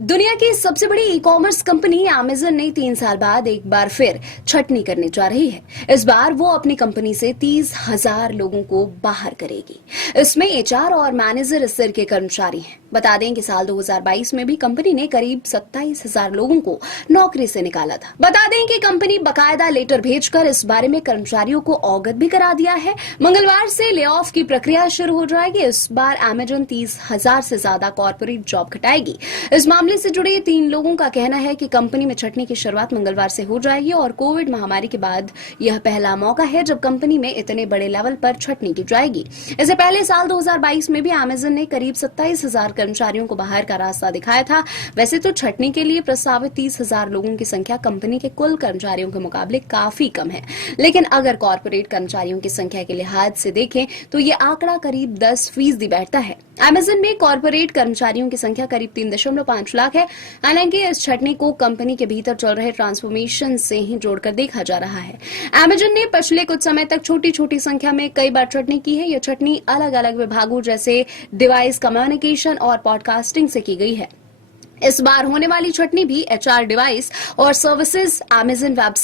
दुनिया की सबसे बड़ी ई कॉमर्स कंपनी अमेजन ने 3 साल बाद एक बार फिर छटनी करने जा रही है। इस बार वो अपनी कंपनी से 30,000 लोगों को बाहर करेगी। इसमें एचआर और मैनेजर स्तर के कर्मचारी हैं। बता दें कि साल 2022 में भी कंपनी ने करीब 27,000 लोगों को नौकरी से निकाला था। बता दें कि कंपनी बकायदा लेटर भेजकर इस बारे में कर्मचारियों को अवगत भी करा दिया है। मंगलवार से ले ऑफ की प्रक्रिया शुरू हो जाएगी। इस बार अमेजन 30,000 से ज्यादा कॉर्पोरेट जॉब घटाएगी। इस मामले से जुड़े 3 लोगों का कहना है कि कंपनी में छटनी की शुरुआत मंगलवार से हो जाएगी और कोविड महामारी के बाद यह पहला मौका है जब कंपनी में इतने बड़े लेवल पर छटनी की जाएगी। इससे पहले साल 2022 में भी अमेजन ने करीब 27,000 कर्मचारियों को बाहर का रास्ता दिखाया था। वैसे तो छटनी के लिए प्रस्तावित 30,000 लोगों की संख्या कंपनी के कुल कर्मचारियों के मुकाबले काफी कम है, लेकिन अगर कॉर्पोरेट कर्मचारियों की संख्या के लिहाज से देखें तो ये आंकड़ा करीब 10% बैठता है। अमेजन में कॉर्पोरेट कर्मचारियों की संख्या करीब 3.5 लाख है। हालांकि इस छटनी को कंपनी के भीतर चल रहे ट्रांसफॉर्मेशन से ही जोड़कर देखा जा रहा है। अमेजन ने पिछले कुछ समय तक छोटी छोटी संख्या में कई बार छटनी की है। यह छटनी अलग अलग विभागों जैसे डिवाइस कम्युनिकेशन और पॉडकास्टिंग से की गई है। इस बार होने वाली छटनी भी एचआर, डिवाइस और सर्विसेज, अमेजन वेब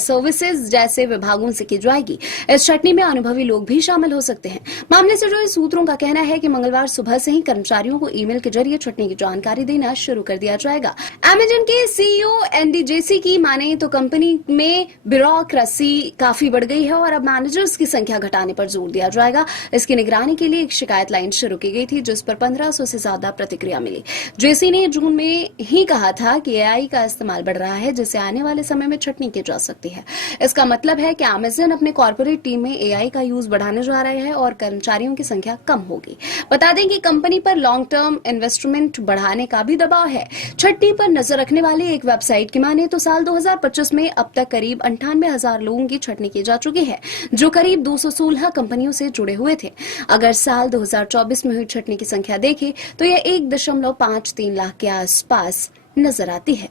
सर्विसेज जैसे विभागों से की जाएगी। इस छटनी में अनुभवी लोग भी शामिल हो सकते हैं। मामले से जुड़े सूत्रों का कहना है कि मंगलवार सुबह से ही कर्मचारियों को ईमेल के जरिए छटनी की जानकारी देना शुरू कर दिया जाएगा। अमेजन के सीईओ एंडी जेसी की माने तो कंपनी में ब्यूरोक्रेसी काफी बढ़ गई है और अब मैनेजर्स की संख्या घटाने पर जोर दिया जाएगा। इसकी निगरानी के लिए एक शिकायत लाइन शुरू की गई थी, जिस पर 1500 से ज्यादा प्रतिक्रिया मिली। जेसी ने जून में ही कहा था कि एआई का इस्तेमाल बढ़ रहा है, जिसे आने वाले समय में छटनी की जा सकती है। इसका मतलब है कि अमेजन अपने कॉर्पोरेट टीम में एआई का यूज बढ़ाने जा रहे हैं और कर्मचारियों की संख्या कम होगी। बता दें कि कंपनी पर लॉन्ग टर्म इन्वेस्टमेंट बढ़ाने का भी दबाव है। छटनी पर नजर रखने वाली एक वेबसाइट की माने तो साल 2025 में अब तक करीब 98,000 लोगों की छटनी की जा चुकी है, जो करीब 216 कंपनियों से जुड़े हुए थे। अगर साल 2024 में हुई छटनी की संख्या देखें तो यह 1.53 लाख के आसपास नजर आती है।